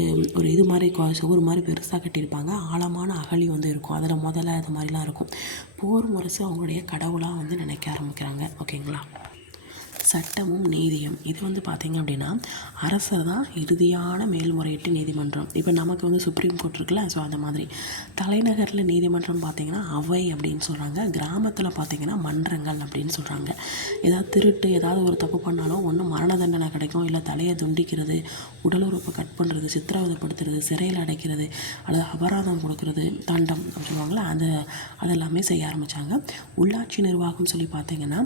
இது மாதிரி சுவர் மாதிரி பெருசாக கட்டியிருப்பாங்க. ஆழமான அகழி வந்து இருக்கும், அதில் முதல்ல இது மாதிரிலாம் இருக்கும். போர் முரசு அவங்களுடைய கடவுளாக வந்து நினைக்க ஆரம்பிக்கிறாங்க. ஓகேங்களா, சட்டமும் நீதியும் இது வந்து பார்த்திங்க அப்படின்னா அரசர் தான் இறுதியான மேல்முறையீட்டு நீதிமன்றம். இப்போ நமக்கு வந்து சுப்ரீம் கோர்ட் இருக்குல்ல, ஸோ அந்த மாதிரி தலைநகரில் நீதிமன்றம் பார்த்திங்கன்னா அவை அப்படின்னு சொல்கிறாங்க. கிராமத்தில் பார்த்திங்கன்னா மன்றங்கள் அப்படின்னு சொல்கிறாங்க. ஏதாவது திருட்டு ஏதாவது ஒரு தப்பு பண்ணாலும் ஒன்று மரண தண்டனை கிடைக்கும், இல்லை தலையை துண்டிக்கிறது, உடல் உறுப்பை கட் பண்ணுறது, சித்திரவதைப்படுத்துறது, சிறையில் அடைக்கிறது, அல்லது அபராதம் கொடுக்கறது, தண்டம் சொல்லுவாங்களே அதெல்லாமே செய்ய ஆரம்பித்தாங்க. உள்ளாட்சி நிர்வாகம் சொல்லி பார்த்திங்கன்னா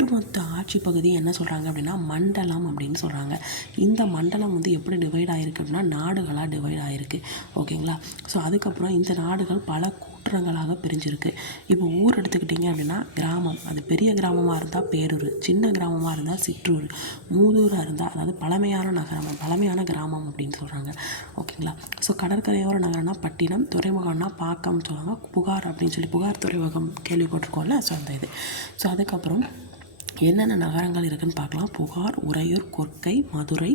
ஒட்டுமொத்த ஆட்சி பகுதி என்ன சொல்கிறாங்க அப்படின்னா மண்டலம் அப்படின்னு சொல்கிறாங்க. இந்த மண்டலம் வந்து எப்படி டிவைட் ஆகிருக்கு அப்படின்னா நாடுகளாக டிவைட் ஆகிருக்கு. ஓகேங்களா. ஸோ அதுக்கப்புறம் இந்த நாடுகள் பல கூற்றங்களாக பிரிஞ்சிருக்கு. இப்போ ஊர் எடுத்துக்கிட்டிங்க அப்படின்னா கிராமம், அது பெரிய கிராமமாக இருந்தால் பேரூர், சின்ன கிராமமாக இருந்தால் சிற்றூர், மூதூராக இருந்தால் அதாவது பழமையான நகரம், பழமையான கிராமம் அப்படின்னு சொல்கிறாங்க. ஓகேங்களா. ஸோ கடற்கரையோர நகரம்னா பட்டினம், துறைமுகம்னா பாக்கம்னு சொல்லுவாங்க. புகார் அப்படின்னு சொல்லி புகார் துறைமுகம் கேள்விப்பட்டிருக்கோம்ல. ஸோ அந்த இது. ஸோ அதுக்கப்புறம் என்னென்ன நகரங்கள் இருக்குதுன்னு பார்க்கலாம். புகார், உறையூர், கொர்க்கை, மதுரை,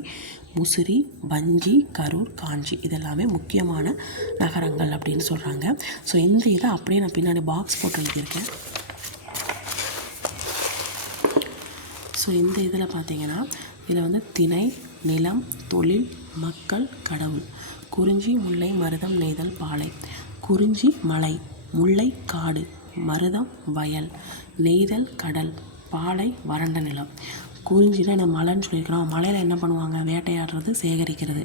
முசிறி, வஞ்சி, கரூர், காஞ்சி இதெல்லாமே முக்கியமான நகரங்கள் அப்படின்னு சொல்கிறாங்க. ஸோ இந்த இதை அப்படியே நான் பின்னாடி பாக்ஸ் போட்டு எழுதியிருக்கேன். ஸோ இந்த இதில் பார்த்தீங்கன்னா இதில் வந்து திணை, நிலம், தொழில், மக்கள், கடவுள், குறிஞ்சி, முல்லை, மருதம், நெய்தல், பாலை, குறிஞ்சி மலை, முல்லை காடு, மருதம் வயல், நெய்தல் கடல், பாலை வறண்ட நிலம். குறிஞ்சியில் என்ன மலைன்னு சொல்லியிருக்கிறோம். மலையில் என்ன பண்ணுவாங்க, வேட்டையாடுறது, சேகரிக்கிறது.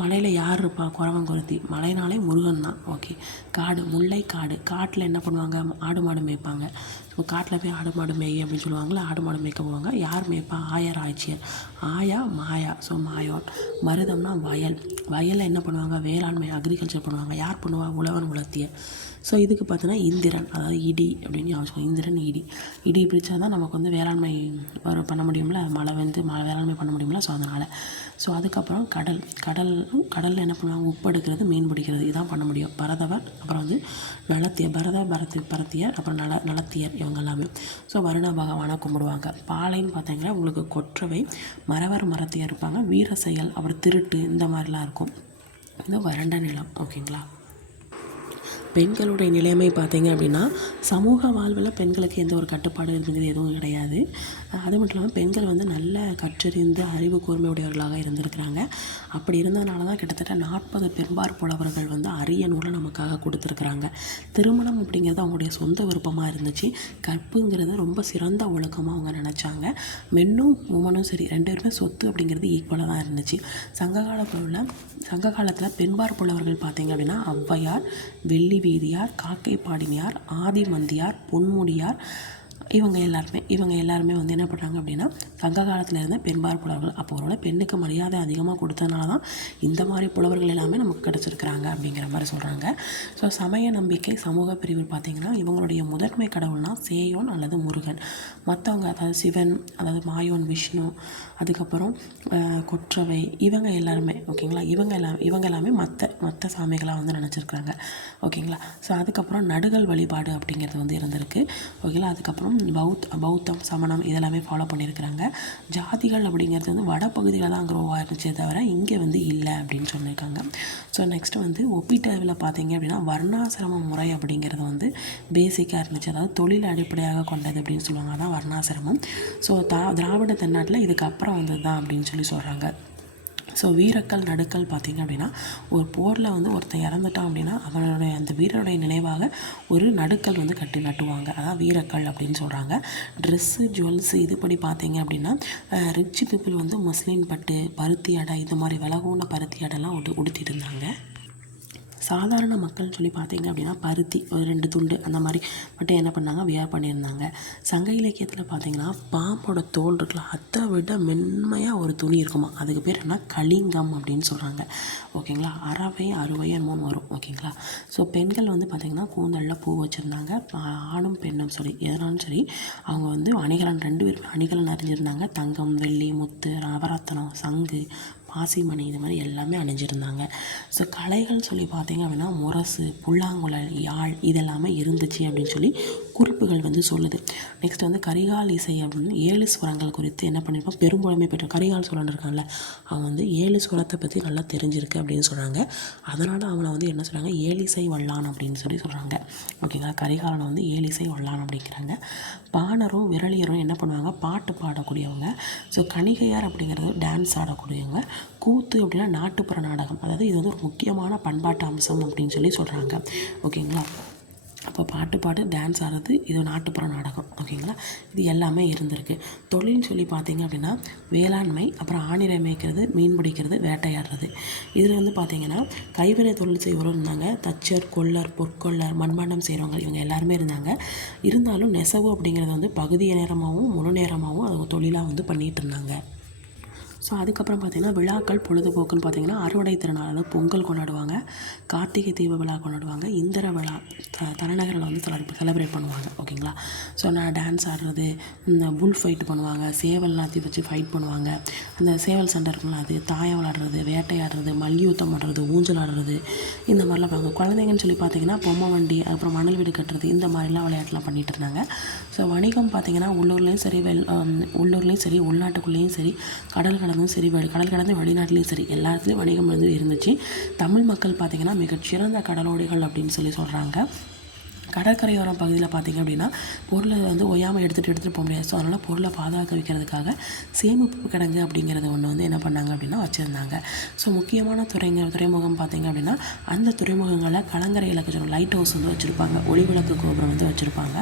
மலையில் யார் இருப்பா, குறவங்குருத்தி. மலைனாலே முருகன் தான். ஓகே. காடு, முல்லை காடு, காட்டில் என்ன பண்ணுவாங்க, ஆடு மாடு மேய்ப்பாங்க. இப்போ காட்டில் போய் ஆடு மாடு மேய் அப்படின்னு சொல்லுவாங்களா, ஆடு மாடு மேய்க்க போவாங்க. யார் மேய்ப்பா, ஆயர் ஆட்சியர், ஆயா மாயா, ஸோ மாயோன். மருதம்னா வயல், வயலில் என்ன பண்ணுவாங்க, வேளாண்மை அக்ரிகல்ச்சர் பண்ணுவாங்க. யார் பண்ணுவா, உழவன் உலர்த்திய. ஸோ இதுக்கு பார்த்தோன்னா இந்திரன், அதாவது இடி அப்படின்னு யோசிக்கும். இந்திரன் இடி, இடி பிடிச்சா தான் நமக்கு வந்து வேளாண்மை பண்ண முடியும்ல, மழை வந்து வேளாண்மை பண்ண முடியும்ல. ஸோ அதனால். ஸோ அதுக்கப்புறம் கடல், கடலில் என்ன பண்ணுவாங்க, உப்பு எடுக்கிறது, மீன் பிடிக்கிறது, இதான் பண்ண முடியும். பரதவர், அப்புறம் வந்து நலத்தியர், பரத்தியர், அப்புறம் நலத்தியர், இவங்க எல்லாமே. ஸோ வருண பகவானை கும்பிடுவாங்க. பாலைன்னு பார்த்தீங்கன்னா உங்களுக்கு கொற்றவை, மறவர் மரத்தியர் இருப்பாங்க. வீர செயல், அப்புறம் திருட்டு, இந்த மாதிரிலாம் இருக்கும். இந்த வறண்ட நிலம். ஓகேங்களா. பெண்களுடைய நிலைமை பார்த்தீங்க அப்படின்னா சமூக வாழ்வில் பெண்களுக்கு எந்த ஒரு கட்டுப்பாடு இருந்தது எதுவும் கிடையாது. அது மட்டும் இல்லாமல் பெண்கள் வந்து நல்ல கற்றறிந்து அறிவு கூர்மையுடையவர்களாக இருந்திருக்கிறாங்க. அப்படி இருந்ததுனால தான் கிட்டத்தட்ட 40 பெண்பார் புலவர்கள் வந்து அரிய நூலை நமக்காக கொடுத்துருக்குறாங்க. திருமணம் அப்படிங்கிறது அவங்களுடைய சொந்த விருப்பமாக இருந்துச்சு. கற்புங்கிறது ரொம்ப சிறந்த ஒழுக்கமாக அவங்க நினச்சாங்க. மென்னும் உமனும் சரி 2 பேருமே சொத்து அப்படிங்கிறது ஈக்குவலாக தான் இருந்துச்சு. சங்க காலத்தில் பெண்பார் புலவர்கள் பார்த்தீங்க அப்படின்னா ஔவையார், வெள்ளி வீதியார், காக்கை பாடினியார், ஆதிமந்தியார், பொன்முடியார், இவங்க எல்லாருமே வந்து என்ன பண்ணுறாங்க அப்படின்னா சங்க காலத்தில் இருந்த பெண்பார் புலவர்கள். அப்போ ஒருவேளை பெண்ணுக்கு மரியாதை அதிகமாக கொடுத்ததுனால தான் இந்த மாதிரி புலவர்கள் எல்லாமே நமக்கு கிடச்சிருக்கிறாங்க அப்படிங்கிற மாதிரி சொல்கிறாங்க. ஸோ சமய நம்பிக்கை, சமூக பிரிவு பார்த்திங்கன்னா இவங்களுடைய முதன்மை கடவுள்னா சேயோன் அல்லது முருகன். மற்றவங்க அதாவது சிவன், அதாவது மாயோன் விஷ்ணு, அதுக்கப்புறம் கொற்றவை, இவங்க எல்லாருமே ஓகேங்களா. இவங்க எல்லாமே மற்ற சாமிகளாக வந்து நினச்சிருக்கிறாங்க. ஓகேங்களா. ஸோ அதுக்கப்புறம் நடுகள் வழிபாடு அப்படிங்கிறது வந்து இருந்திருக்கு. ஓகேங்களா. அதுக்கப்புறம் பௌத்தம், சமணம் இதெல்லாமே ஃபாலோ பண்ணியிருக்கிறாங்க. ஜாதிகள் அப்படிங்கிறது வந்து வடப்பகுதியில் தான் க்ரோ ஆகிருச்சே தவிர இங்கே வந்து இல்லை அப்படின்னு சொல்லியிருக்காங்க. ஸோ நெக்ஸ்ட்டு வந்து ஒப்பீட்டளவில் பார்த்தீங்க அப்படின்னா வர்ணாசிரம முறை அப்படிங்கிறது வந்து பேசிக்காக இருந்துச்சு. அதாவது தொழில் அடிப்படையாக கொண்டது அப்படின்னு சொல்லுவாங்க. அதான் வர்ணாசிரமம். ஸோ திராவிட தென்னாட்டில் இதுக்கப்புறம் வந்தது தான் அப்படின்னு சொல்கிறாங்க. ஸோ வீரக்கல், நடுக்கல் பார்த்திங்க அப்படின்னா ஒரு போரில் வந்து ஒருத்தன் இறந்துட்டான் அப்படின்னா அவனுடைய அந்த வீரருடைய நினைவாக ஒரு நடுக்கல் வந்து நட்டுவாங்க. அதான் வீரக்கல் அப்படின்னு சொல்கிறாங்க. ட்ரெஸ்ஸு, ஜுவல்ஸு இதுபடி பார்த்தீங்க அப்படின்னா ரிச் பீப்புள் வந்து முஸ்லீம் பட்டு, பருத்தி அடை, இந்த மாதிரி விலகுன பருத்தி அடைலாம் உடுத்திட்டு இருந்தாங்க. சாதாரண மக்கள்னு சொல்லி பார்த்தீங்க அப்படின்னா பருத்தி ஒரு 2 துண்டு அந்த மாதிரி மட்டும் என்ன பண்ணாங்க, வியர் பண்ணியிருந்தாங்க. சங்க இலக்கியத்தில் பார்த்தீங்கன்னா பாம்போட தோல் இருக்குல்ல, அதை விட மென்மையாக ஒரு துணி இருக்குமா, அதுக்கு பேர் என்ன, கலிங்கம் அப்படின்னு சொல்கிறாங்க. ஓகேங்களா. அறுவை என்னமோ வரும். ஓகேங்களா. ஸோ பெண்கள் வந்து பார்த்திங்கன்னா கூந்தலில் பூ வச்சுருந்தாங்க. ஆணும் பெண்ணும் சரி எதனாலும் சரி அவங்க வந்து அணிகலன் 2 பேருமே அணிகலன் அறிஞ்சிருந்தாங்க. தங்கம், வெள்ளி, முத்து, நவரத்தனம், சங்கு, பாசிமணி இது மாதிரி எல்லாமே அணிஞ்சிருந்தாங்க. ஸோ கலைகள் சொல்லி பார்த்தீங்க அப்படின்னா முரசு, புல்லாங்குழல், யாழ் இதெல்லாமே இருந்துச்சு அப்படின்னு சொல்லி குறிப்புகள் வந்து சொல்லுது. நெக்ஸ்ட் வந்து கரிகால் இசை அப்படின்னு 7 ஸ்வரங்கள் குறித்து என்ன பண்ணியிருப்போம், பெரும்புலமை பெற்ற கரிகால் சோழன் இருக்கான்ல, அவன் வந்து 7 ஸ்வரத்தை பற்றி நல்லா தெரிஞ்சிருக்கு அப்படின்னு சொல்கிறாங்க. அதனால் அவனை வந்து என்ன சொல்கிறாங்க, ஏழிசை வல்லான் அப்படின்னு சொல்கிறாங்க. ஓகேங்களா. கரிகாலனை வந்து ஏழிசை வல்லான் அப்படிங்கிறாங்க. பாணரும் விரலியரும் என்ன பண்ணுவாங்க, பாட்டு பாடக்கூடியவங்க. ஸோ கணிகையார் அப்படிங்கிறது டான்ஸ் ஆடக்கூடியவங்க. கூத்து அப்படின்னா நாட்டுப்புற நாடகம், அதாவது இது வந்து ஒரு முக்கியமான பண்பாட்டு அம்சம் அப்படின்னு சொல்கிறாங்க. ஓகேங்களா. அப்போ பாட்டு பாடு டான்ஸ் ஆடுறது இது நாட்டுப்புற நாடகம். ஓகேங்களா, இது எல்லாமே இருந்திருக்கு. தொழில்னு சொல்லி பார்த்தீங்க அப்படின்னா வேளாண்மை, அப்புறம் ஆணிரை மேய்க்கிறது, மீன் பிடிக்கிறது, வேட்டையாடுறது. இதில் வந்து பார்த்திங்கன்னா கைவினை தொழில் செய்வரும் இருந்தாங்க. தச்சர், கொல்லர், பொற்கொல்லர், மண்பாண்டம் செய்கிறவங்க இவங்க எல்லாருமே இருந்தாங்க. இருந்தாலும் நெசவு அப்படிங்கிறது வந்து பகுதி நேரமாகவும் முழு நேரமாகவும் அது தொழிலாக வந்து பண்ணிகிட்டு இருந்தாங்க. ஸோ அதுக்கப்புறம் பார்த்திங்கன்னா விழாக்கள் பொழுதுபோக்குன்னு பார்த்திங்கன்னா அறுவடை திருநாள், அதாவது பொங்கல் கொண்டாடுவாங்க, கார்த்திகை தீப விழா கொண்டாடுவாங்க, இந்திர விழா தலைநகரில் வந்து செலிப்ரேட் பண்ணுவாங்க. ஓகேங்களா, ஸோ நான் டான்ஸ் ஆடுறது, இந்த புல் ஃபைட் பண்ணுவாங்க, சேவல் எல்லாத்தையும் வச்சு ஃபைட் பண்ணுவாங்க, அந்த சேவல் சண்டை இருக்குங்களா அது, தாயம் விளாடுறது, வேட்டையாடுறது, மல்யுத்தம் பண்ணுறது, ஊஞ்சல் ஆடுறது, இந்த மாதிரிலாம் பண்ணுவாங்க. குழந்தைங்கன்னு சொல்லி பார்த்திங்கன்னா பொம்மை வண்டி, அப்புறம் மணல் வீடு கட்டுறது, இந்த மாதிரிலாம் விளையாட்டுலாம் பண்ணிகிட்டு இருந்தாங்க. ஸோ வணிகம் பார்த்திங்கன்னா உள்ளூர்லேயும் சரி உள்நாட்டுக்குள்ளேயும் சரி, கடல் கடந்து வெளிநாட்டிலையும் சரி எல்லா இடத்துலையும் வணிகம் வந்து இருந்துச்சு. தமிழ் மக்கள் பார்த்திங்கன்னா மிகச்சிறந்த கடலோடிகள் அப்படின்னு சொல்கிறாங்க. கடற்கரையோரம் பகுதியில் பார்த்திங்க அப்படின்னா பொருளை வந்து ஒய்யாமல் எடுத்துகிட்டு போக முடியாது. ஸோ அதனால் பொருளை பாதுகாக்க வைக்கிறதுக்காக சேமிப்பு கிடங்கு அப்படிங்கிறது ஒன்று வந்து என்ன பண்ணாங்க அப்படின்னா வச்சுருந்தாங்க. ஸோ முக்கியமான துறைமுகம் பார்த்திங்க அப்படின்னா அந்த துறைமுகங்களில் கலங்கரையில் லைட் ஹவுஸ் வந்து வச்சுருப்பாங்க, ஒளிவிளக்கு கோபுரம் வந்து வச்சுருப்பாங்க.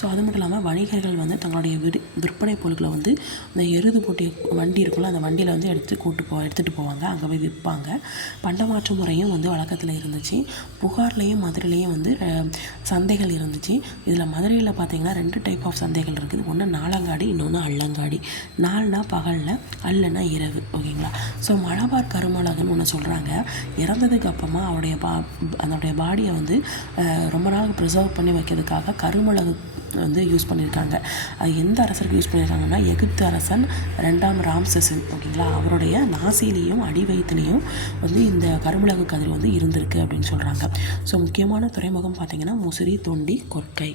ஸோ அது மட்டும் இல்லாமல் வணிகர்கள் வந்து தங்களுடைய விற்பனை பொருட்களை வந்து இந்த எருது போட்டி வண்டி இருக்குல்ல அந்த வண்டியில் வந்து எடுத்துகிட்டு போவாங்க, அங்கே போய் விற்பாங்க. பண்டமாற்று முறையும் வந்து வழக்கத்தில் இருந்துச்சு. புகார்லேயும் மதுரையிலையும் வந்து சந்தைகள் இருந்துச்சு. இதில் மதுரையில் பார்த்திங்கன்னா 2 டைப் ஆஃப் சந்தைகள் இருக்குது. ஒன்று நாலங்காடி, இன்னொன்று அல்லங்காடி. நாள்னா பகலில், அல்லனா இரவு. ஓகேங்களா, ஸோ மலபார் கருமலகுன்னு ஒன்று சொல்கிறாங்க. இறந்ததுக்கு அப்புறமா அதோடைய பாடியை வந்து ரொம்ப நாள் ப்ரிசர்வ் பண்ணி வைக்கிறதுக்காக கருமலகு வந்து யூஸ் பண்ணியிருக்காங்க. அது எந்த அரசருக்கு யூஸ் பண்ணியிருக்காங்கன்னா எகிப்து அரசன் 2ஆம் ராம்செசன். ஓகேங்களா, அவருடைய நாசிலையும் அடி வயிற்றுலையும் வந்து இந்த கருமிளகு கதிர் வந்து இருந்திருக்கு அப்படின்னு சொல்கிறாங்க. ஸோ முக்கியமான துறைமுகம் பார்த்திங்கன்னா முசிறி, தொண்டி, கொற்கை.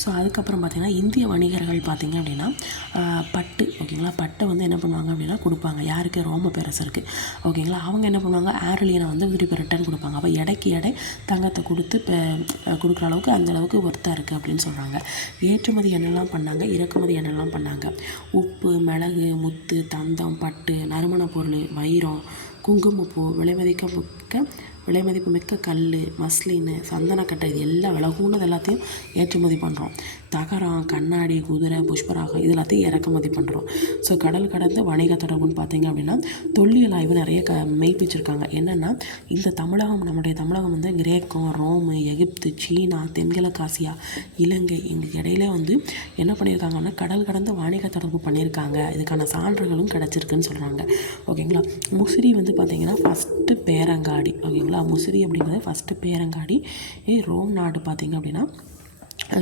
ஸோ அதுக்கப்புறம் பார்த்திங்கன்னா இந்திய வணிகர்கள் பார்த்திங்க அப்படின்னா பட்டு. ஓகேங்களா, பட்டை வந்து என்ன பண்ணுவாங்க அப்படின்னா கொடுப்பாங்க யாருக்கு, ரோம பேரரசருக்கு. ஓகேங்களா, அவங்க என்ன பண்ணுவாங்க, ஏர்லியனை வந்து திருப்பி ரிட்டர்ன் கொடுப்பாங்க. அப்போ எடைக்கு எடை தங்கத்தை கொடுத்து கொடுக்குற அளவுக்கு அந்தளவுக்கு ஒர்த்தாக இருக்குது அப்படின்னு சொல்கிறாங்க. ஏற்றுமதி என்னெல்லாம் பண்ணாங்க, இறக்குமதி என்னெல்லாம் பண்ணாங்க. உப்பு, மிளகு, முத்து, தந்தம், பட்டு, நறுமண பொருள், வைரம், குங்குமப்பூ, விலைமதிப்பு மிக்க கல், மஸ்லின், சந்தனக்கட்டை, இது எல்லாம் விலை கூடது எல்லாத்தையும் ஏற்றுமதி பண்ணுறோம். தகரம், கண்ணாடி, குதிரை, புஷ்பராகம் இது எல்லாத்தையும் இறக்குமதி பண்ணுறோம். ஸோ கடல் கடந்த வணிக தொடர்புன்னு பார்த்திங்க அப்படின்னா தொல்லியல் ஆய்வு நிறைய மெய்ப்பிச்சிருக்காங்க. என்னென்னா இந்த நம்முடைய தமிழகம் வந்து கிரேக்கம், ரோமு, எகிப்து, சீனா, தென்கிழக்காசியா, இலங்கை எங்களுக்கு இடையில வந்து என்ன பண்ணியிருக்காங்கன்னா கடல் கடந்த வணிக தொடர்பு பண்ணியிருக்காங்க. இதுக்கான சான்றுகளும் கிடச்சிருக்குன்னு சொல்கிறாங்க. ஓகேங்களா, முசிறி வந்து பார்த்திங்கன்னா ஃபஸ்ட்டு பேரங்காடி. ஓகேங்களா, முசிறி அப்படிங்கிறது ஃபஸ்ட்டு பேரங்காடி. ரோம் நாடு பார்த்திங்க அப்படின்னா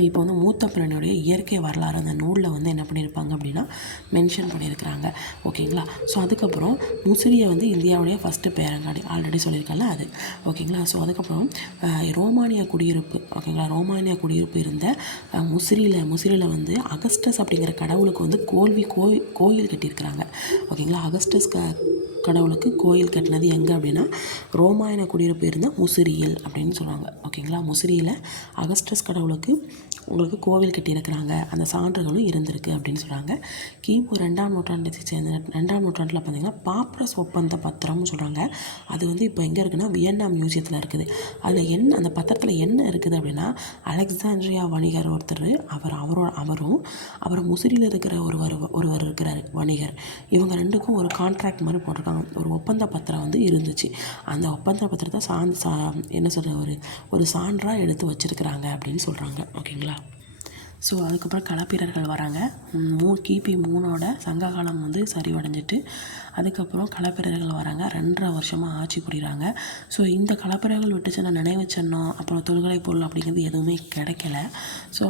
இப்போ வந்து மூத்த பிள்ளைனுடைய இயற்கை வரலாறு அந்த நூலில் வந்து என்ன பண்ணியிருப்பாங்க அப்படின்னா மென்ஷன் பண்ணியிருக்கிறாங்க. ஓகேங்களா, ஸோ அதுக்கப்புறம் முசிறியை வந்து இந்தியாவுடைய ஃபஸ்ட்டு பேரங்காடி ஆல்ரெடி சொல்லியிருக்கல அது. ஓகேங்களா, ஸோ அதுக்கப்புறம் ரோமானிய குடியிருப்பு. ஓகேங்களா, ரோமானிய குடியிருப்பு இருந்த முசிறியில் வந்து அகஸ்டஸ் அப்படிங்கிற கடவுளுக்கு வந்து கோயில் கட்டியிருக்கிறாங்க. ஓகேங்களா, அகஸ்டஸ் கடவுளுக்கு கோயில் கட்டினது எங்கே அப்படின்னா ரோமானிய குடியிருப்பு இருந்த முசிறியில் அப்படின்னு சொல்லுவாங்க. ஓகேங்களா, முசிறியில் அகஸ்டஸ் கடவுளுக்கு உங்களுக்கு கோவில் கட்டியிருக்கிறாங்க, அந்த சான்றுகளும் இருந்திருக்கு அப்படின்னு சொல்கிறாங்க. கிமு 2ஆம் நூற்றாண்டில் பார்த்திங்கன்னா பாப்ரஸ் ஒப்பந்த பத்திரம்னு சொல்கிறாங்க. அது வந்து இப்போ எங்கே இருக்குன்னா வியன்னா மியூசியத்தில் இருக்குது. அதில் அந்த பத்திரத்தில் என்ன இருக்குது அப்படின்னா அலெக்சாண்ட்ரியா வணிகர் ஒருத்தர், அவரும் முசிறியில் இருக்கிற ஒருவர் இருக்கிறார் வணிகர். இவங்க ரெண்டுக்கும் ஒரு கான்ட்ராக்ட் மாதிரி போட்டிருக்காங்க, ஒரு ஒப்பந்த பத்திரம் வந்து இருந்துச்சு. அந்த ஒப்பந்த பத்திரத்தை என்ன சொல்கிற ஒரு சான்றாக எடுத்து வச்சுருக்கிறாங்க அப்படின்னு சொல்கிறாங்க. ஓகேங்களா, ஸோ அதுக்கப்புறம் களப்பிரர்கள் வராங்க. கிபி 3 சங்க காலம் வந்து சரிவடைஞ்சிட்டு அதுக்கப்புறம் களப்பிரர்கள் வராங்க. 2.5 வருஷமாக ஆட்சி புரிகிறாங்க. ஸோ இந்த களப்பிரர்கள் விட்டு சென்ற நினைவு சின்னம், அப்புறம் தொல்கலை பொருள் அப்படிங்கிறது எதுவுமே கிடைக்கல. ஸோ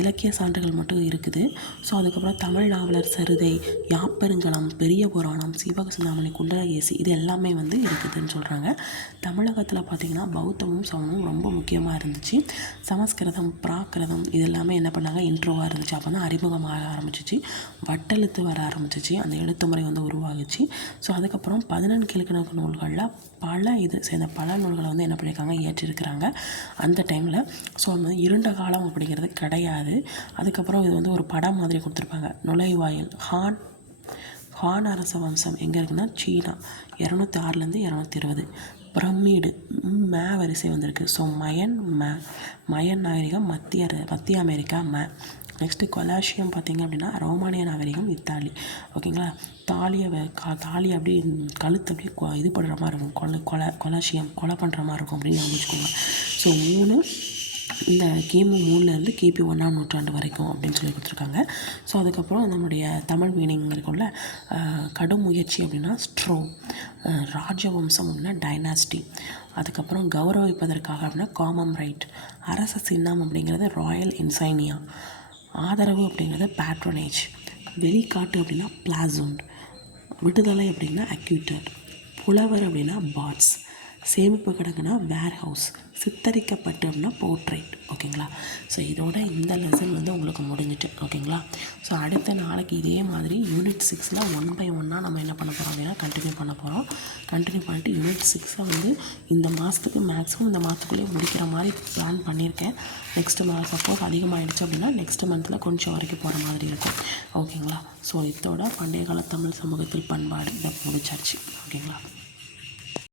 இலக்கிய சான்றுகள் மட்டும் இருக்குது. ஸோ அதுக்கப்புறம் தமிழ் நாவலர் சரிதை, யாப்பெருங்கலம், பெரிய புராணம், சிவகசிந்தாமணி, குண்டலகேசி இது எல்லாமே வந்து இருக்குதுன்னு சொல்கிறாங்க. தமிழகத்தில் பார்த்திங்கன்னா பௌத்தமும் சமணமும் ரொம்ப முக்கியமாக இருந்துச்சு. சமஸ்கிருதம், பிராகிருதம் இது எல்லாமே என்ன பண்ணாங்க, இன்ட்ரோவாக இருந்துச்சு. அப்போ தான் அறிமுகமாக ஆரம்பிச்சிச்சு, வட்டெழுத்து வர ஆரம்பிச்சிச்சு, அந்த எழுத்து முறை வந்து உருவாகுச்சு. ஸோ அதுக்கப்புறம் 14 கீழ்க்கணக்கு நூல்களில் பல நூல்களை வந்து என்ன பண்ணியிருக்காங்க, ஏற்றிருக்கிறாங்க அந்த டைமில். ஸோ வந்து இருண்ட காலம் அப்படிங்கிறது கிடையாது. அதுக்கப்புறம் இது வந்து ஒரு படம் மாதிரி கொடுத்துருப்பாங்க. நுழைவாயில் ஹான் அரச வம்சம் எங்கே இருக்குன்னா சீனா 206லேருந்து 220. பிரமிடு வரிசை வந்திருக்கு. ஸோ மயன் நாகரிகம் மத்திய அமெரிக்கா நெக்ஸ்ட்டு கொலாஷியம் பார்த்திங்க அப்படின்னா ரோமானிய நாகரிகம் இத்தாலி. ஓகேங்களா. தாலி அப்படியே கழுத்து அப்படியே இது பண்ணுற மாதிரி இருக்கும். கொலாஷியம் கொலை பண்ணுற மாதிரி இருக்கும் அப்படின்னு ஞாபகம். ஸோ 3 இந்த கிமு 3லேருந்து கிபி 1ஆம் நூற்றாண்டு வரைக்கும் அப்படின்னு சொல்லி கொடுத்துருக்காங்க. ஸோ அதுக்கப்புறம் நம்மளுடைய தமிழ் மீனிங் இருக்கும்ல, கடும் முயற்சி அப்படின்னா ஸ்ட்ரோ, ராஜவம்சம் அப்படின்னா டைனாஸ்டி, அதுக்கப்புறம் கௌரவிப்பதற்காக அப்படின்னா காமம் ரைட், அரச சின்னம் அப்படிங்கிறது ராயல் இன்சைனியா, ஆதரவு அப்படிங்கிறது பேட்ரோனேஜ், வெளிக்காட்டு அப்படின்னா பிளாசோண்ட், விடுதலை அப்படின்னா அக்யூட்டர், புலவர் அப்படின்னா பாட்ஸ், சேமிப்பு கிடக்குன்னா வேர்ஹவுஸ், சித்தரிக்கப்பட்டு அப்படின்னா போர்ட்ரேட். ஓகேங்களா. ஸோ இதோட இந்த லெசன் வந்து உங்களுக்கு முடிஞ்சிட்டு. ஓகேங்களா. ஸோ அடுத்த நாளைக்கு இதே மாதிரி யூனிட் 6ல் 1 by 1 நம்ம என்ன பண்ண போகிறோம் அப்படின்னா கண்டினியூ பண்ண போகிறோம். கண்டினியூ பண்ணிட்டு யூனிட் 6 வந்து இந்த மாதத்துக்கு மேக்ஸிமம் இந்த மாதத்துக்குள்ளேயே முடிக்கிற மாதிரி பிளான் பண்ணியிருக்கேன். நெக்ஸ்ட் சப்போஸ் அதிகமாகிடுச்சு அப்படின்னா நெக்ஸ்ட் மந்தில் கொஞ்சம் வரைக்கும் போகிற மாதிரி இருக்கும். ஓகேங்களா. ஸோ இதோட பண்டைய கால தமிழ் சமூகத்தில் பண்பாடு இதை முடிச்சாச்சு. ஓகேங்களா.